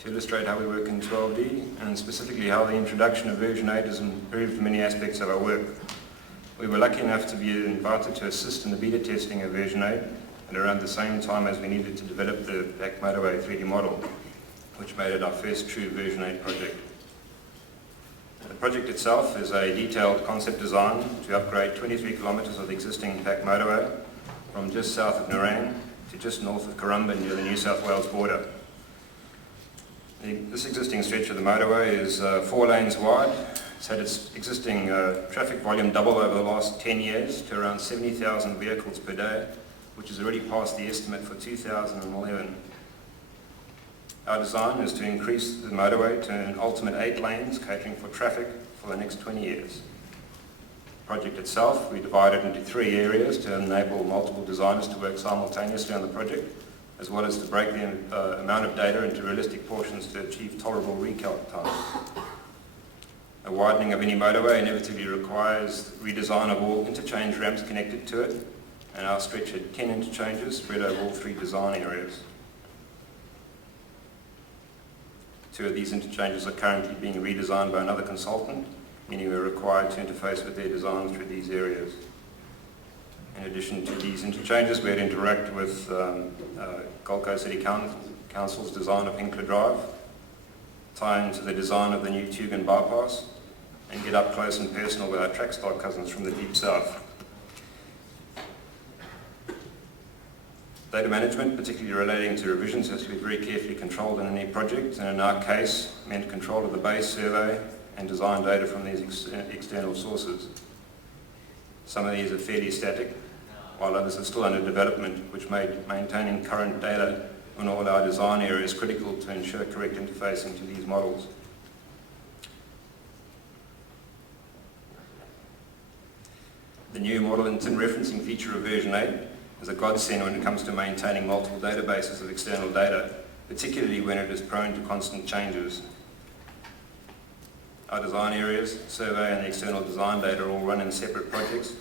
to illustrate how we work in 12D and specifically how the introduction of version 8 has improved many aspects of our work. We were lucky enough to be invited to assist in the beta testing of version 8 at around the same time as we needed to develop the Pacific Motorway 3D model, which made it our first true version 8 project. The project itself is a detailed concept design to upgrade 23 kilometres of the existing Pacific Motorway from just south of Nerang to just north of Currumbin near the New South Wales border. This existing stretch of the motorway is 4 lanes wide. It's had its existing traffic volume double over the last 10 years to around 70,000 vehicles per day, which has already passed the estimate for 2011. Our design is to increase the motorway to an ultimate 8 lanes, catering for traffic for the next 20 years. The project itself, we divided into 3 areas to enable multiple designers to work simultaneously on the project, as well as to break the amount of data into realistic portions to achieve tolerable recalc time. A widening of any motorway inevitably requires redesign of all interchange ramps connected to it, and our stretch had 10 interchanges spread over all 3 design areas. 2 of these interchanges are currently being redesigned by another consultant, meaning we're required to interface with their design through these areas. In addition to these interchanges, we had to interact with Gold Coast City Council's design of Hinkler Drive, tie into the design of the new Tugun bypass, and get up close and personal with our track star cousins from the deep south. Data management, particularly relating to revisions, has to be very carefully controlled in any project, and in our case, meant control of the base survey and design data from these external sources. Some of these are fairly static, while others are still under development, which made maintaining current data on all our design areas critical to ensure correct interfacing to these models. The new model intent referencing feature of version 8 is a godsend when it comes to maintaining multiple databases of external data, particularly when it is prone to constant changes. Our design areas, survey and the external design data all run in separate projects,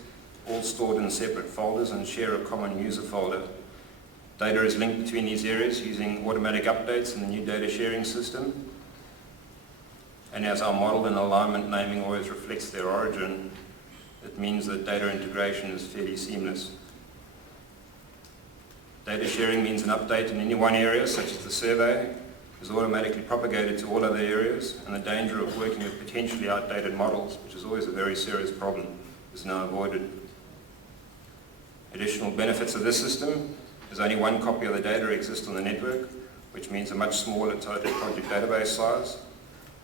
all stored in separate folders and share a common user folder. Data is linked between these areas using automatic updates in the new data sharing system. And as our model and alignment naming always reflects their origin, it means that data integration is fairly seamless. Data sharing means an update in any one area, such as the survey, is automatically propagated to all other areas, and the danger of working with potentially outdated models, which is always a very serious problem, is now avoided. Additional benefits of this system is only one copy of the data exists on the network, which means a much smaller total project database size.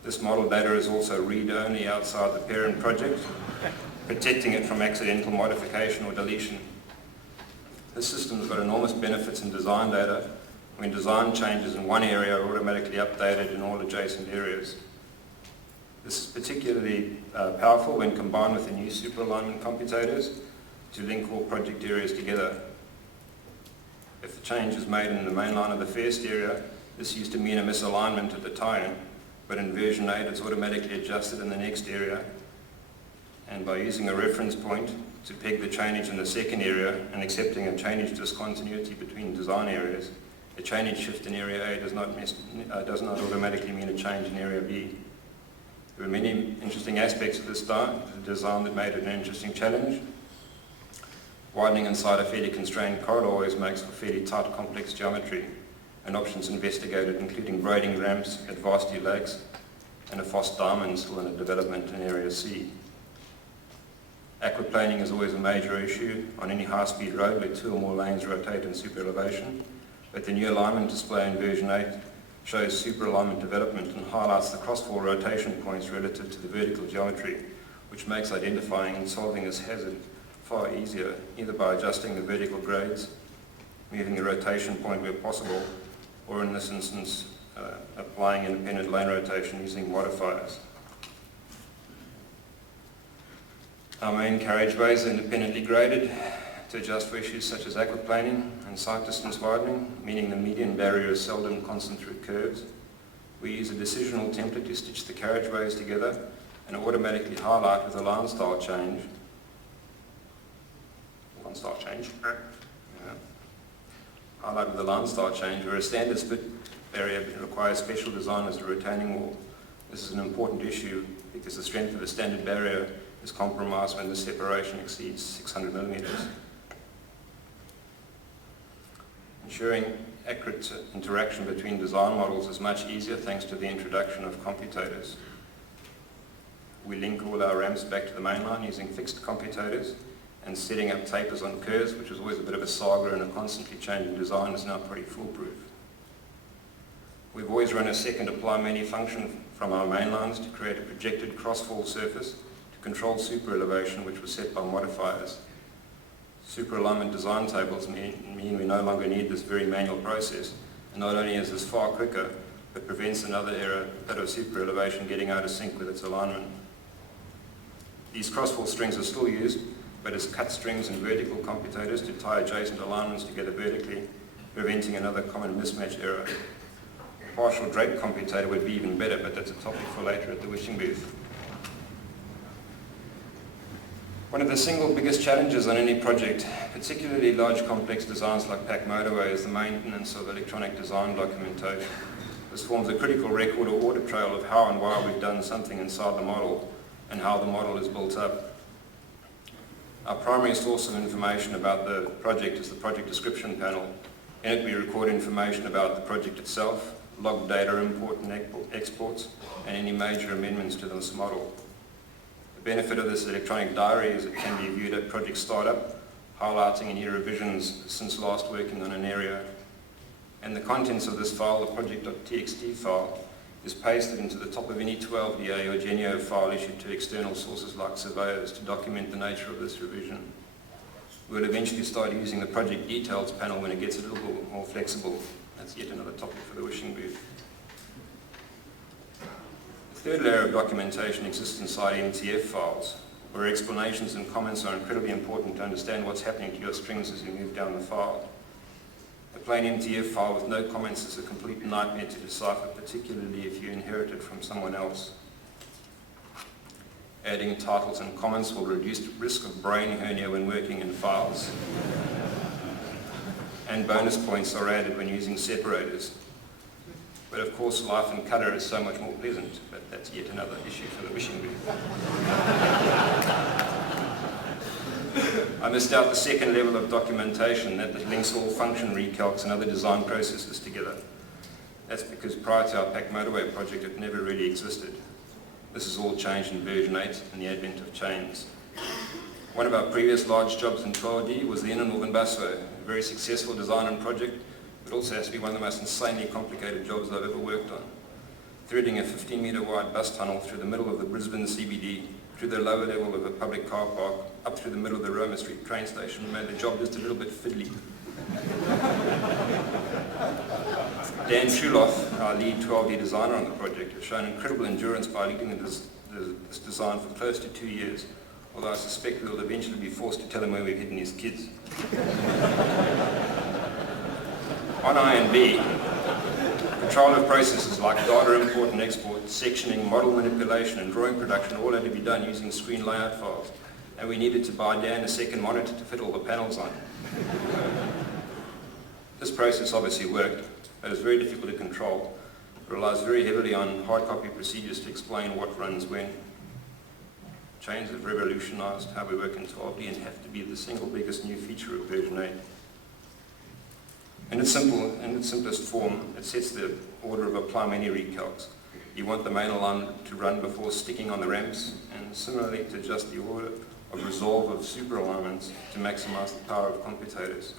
This model data is also read-only outside the parent project, protecting it from accidental modification or deletion. This system has got enormous benefits in design data when design changes in one area are automatically updated in all adjacent areas. This is particularly powerful when combined with the new super alignment computators to link all project areas together. If the change is made in the main line of the first area, this used to mean a misalignment at the tie-in, but in version 8 it's automatically adjusted in the next area, and by using a reference point to peg the chainage in the second area and accepting a chainage discontinuity between design areas, a chainage shift in area A does not automatically mean a change in area B. There were many interesting aspects of this design that made it an interesting challenge. Widening inside a fairly constrained corridor always makes for fairly tight, complex geometry, and options investigated including braiding ramps at Varsity Lakes and a Foss Diamond still in a development in Area C. Aquaplaning is always a major issue on any high-speed road where 2 or more lanes rotate in super elevation, but the new alignment display in version 8 shows super alignment development and highlights the crossfall rotation points relative to the vertical geometry, which makes identifying and solving this hazard far easier, either by adjusting the vertical grades, moving the rotation point where possible, or in this instance, applying independent lane rotation using modifiers. Our main carriageways are independently graded to adjust for issues such as aquaplaning and sight distance widening, meaning the median barrier is seldom constant through curves. We use a decisional template to stitch the carriageways together and automatically highlight with a line style change. Highlight with a line style change where a standard split barrier requires special design as a retaining wall. This is an important issue because the strength of a standard barrier is compromised when the separation exceeds 600 millimetres. Ensuring accurate interaction between design models is much easier thanks to the introduction of computators. We link all our ramps back to the mainline using fixed computators, and setting up tapers on curves, which was always a bit of a saga and a constantly changing design, is now pretty foolproof. We've always run a second apply many function from our mainlines to create a projected cross-fall surface to control super elevation, which was set by modifiers. Super alignment design tables mean we no longer need this very manual process, and not only is this far quicker, but prevents another error, that of super elevation getting out of sync with its alignment. These cross-fall strings are still used, but as cut strings and vertical computators to tie adjacent alignments together vertically, preventing another common mismatch error. A partial drape commutator would be even better, but that's a topic for later at the wishing booth. One of the single biggest challenges on any project, particularly large complex designs like Pacific Motorway, is the maintenance of electronic design documentation. This forms a critical record or audit trail of how and why we've done something inside the model and how the model is built up. Our primary source of information about the project is the project description panel. In it we record information about the project itself, log data import and exports, and any major amendments to this model. The benefit of this electronic diary is it can be viewed at project startup, highlighting any revisions since last working on an area. And the contents of this file, the project.txt file, is pasted into the top of any 12DA or Genio file issued to external sources like surveyors to document the nature of this revision. We'll eventually start using the project details panel when it gets a little bit more flexible. That's yet another topic for the wishing booth. The third layer of documentation exists inside MTF files, where explanations and comments are incredibly important to understand what's happening to your strings as you move down the file. A plain MTF file with no comments is a complete nightmare to decipher, particularly if you inherit it from someone else. Adding titles and comments will reduce the risk of brain hernia when working in files. And bonus points are added when using separators. But of course, life in colour is so much more pleasant, but that's yet another issue for the wishing booth. I missed out the second level of documentation that links all function recalcs and other design processes together. That's because prior to our Pacific Motorway project it never really existed. This has all changed in version 8 and the advent of chains. One of our previous large jobs in 12D was the Inner Northern Busway, a very successful design and project, but also has to be one of the most insanely complicated jobs I've ever worked on. Threading a 15-metre wide bus tunnel through the middle of the Brisbane CBD, through the lower level of a public car park, up through the middle of the Roma Street train station, made the job just a little bit fiddly. Dan Schuloff, our lead 12D designer on the project, has shown incredible endurance by leading this design for close to 2 years, although I suspect we will eventually be forced to tell him where we've hidden his kids. On I&B, control of processes like data import and export, sectioning, model manipulation and drawing production all had to be done using screen layout files, and we needed to buy Dan a second monitor to fit all the panels on. This process obviously worked, but it's very difficult to control. It relies very heavily on hard copy procedures to explain what runs when. Chains have revolutionised how we work in 12D and have to be the single biggest new feature of version 8. In its simplest form, it sets the order of apply many recalcs. You want the main alignment to run before sticking on the ramps, and similarly to adjust the order of resolve of super alignments to maximise the power of computators.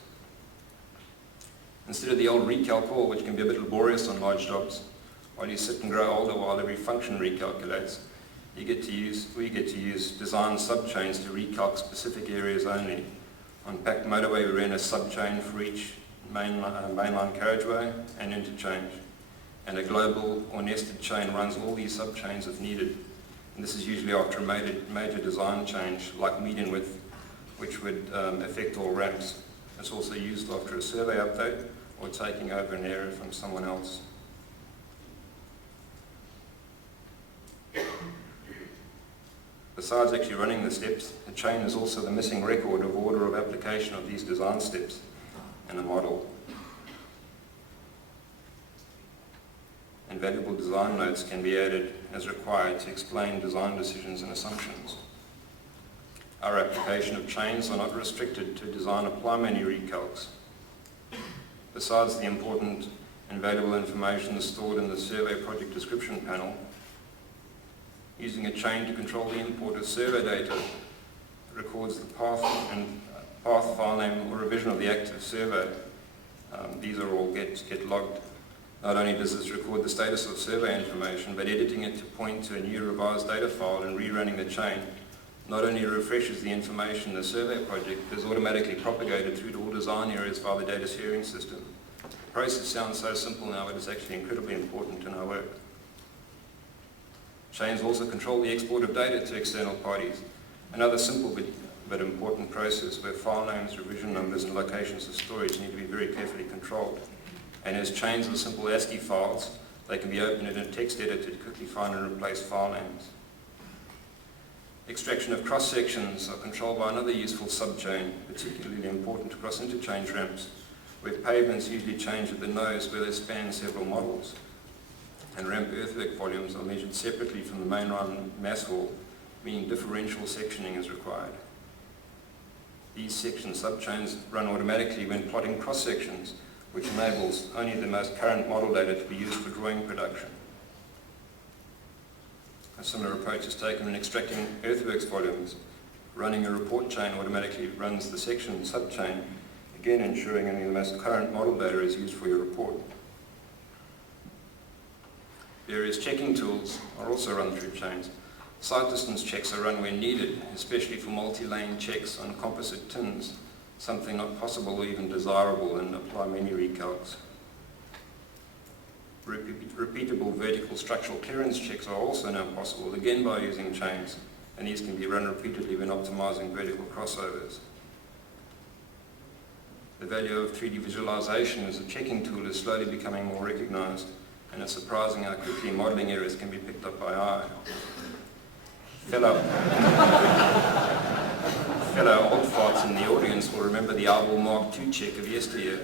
Instead of the old recalc call, which can be a bit laborious on large jobs, while you sit and grow older while every function recalculates, we get to use design subchains to recalc specific areas only. On Pacific Motorway, we ran a subchain for each mainline carriageway and interchange, and a global or nested chain runs all these subchains if needed, and this is usually after a major design change like median width, which would affect all ramps. It's also used after a survey update or taking over an area from someone else. Besides actually running the steps, the chain is also the missing record of order of application of these design steps in a model. and valuable design notes can be added as required to explain design decisions and assumptions. Our application of chains are not restricted to design apply menu recalcs. Besides the important and valuable information stored in the survey project description panel, using a chain to control the import of survey data records the path file name or revision of the active survey. These are all get logged. Not only does this record the status of survey information, but editing it to point to a new revised data file and rerunning the chain not only refreshes the information in the survey project, but is automatically propagated through to all design areas via the data sharing system. The process sounds so simple now, but it's actually incredibly important in our work. Chains also control the export of data to external parties. Another simple but important process where file names, revision numbers and locations of storage need to be very carefully controlled. And as chains are simple ASCII files, they can be opened in a text editor to quickly find and replace file names. Extraction of cross-sections are controlled by another useful subchain, particularly important across interchange ramps, where pavements usually change at the nose where they span several models. And ramp earthwork volumes are measured separately from the mainline mass haul, meaning differential sectioning is required. These section subchains run automatically when plotting cross-sections, which enables only the most current model data to be used for drawing production. A similar approach is taken when extracting earthworks volumes. Running a report chain automatically runs the section subchain, again ensuring only the most current model data is used for your report. Various checking tools are also run through chains. Site distance checks are run when needed, especially for multi-lane checks on composite tins, something not possible or even desirable in apply menu recalcs. Repeatable vertical structural clearance checks are also now possible, again by using chains, and these can be run repeatedly when optimizing vertical crossovers. The value of 3D visualization as a checking tool is slowly becoming more recognized, and it's surprising how quickly modeling errors can be picked up by eye. Fellow old farts in the audience will remember the eyeball Mark II check of yesteryear,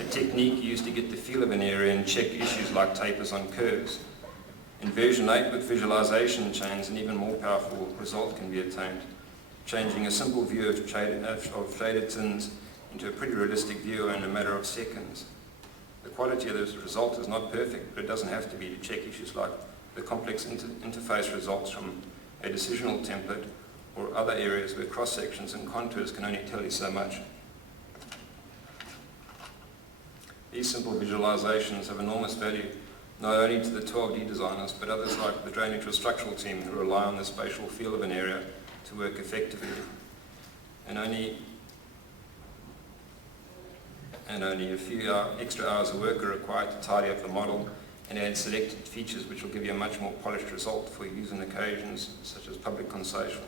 a technique used to get the feel of an area and check issues like tapers on curves. In version 8 with visualization chains, an even more powerful result can be attained, changing a simple view of shaded tins into a pretty realistic view in a matter of seconds. The quality of this result is not perfect, but it doesn't have to be to check issues like the complex interface results from a decisional template or other areas where cross-sections and contours can only tell you so much. These simple visualizations have enormous value, not only to the 12D designers, but others like the drainage or structural team who rely on the spatial feel of an area to work effectively. And only a few extra hours of work are required to tidy up the model and add selected features which will give you a much more polished result for use on occasions such as public consultation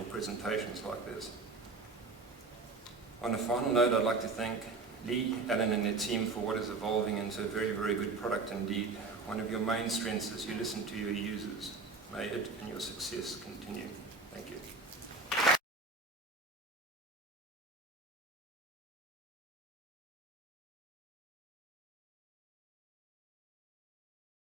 or presentations like this. On a final note, I'd like to thank Lee, Alan and their team for what is evolving into a very, very good product indeed. One of your main strengths is you listen to your users. May it and your success continue. Thank you.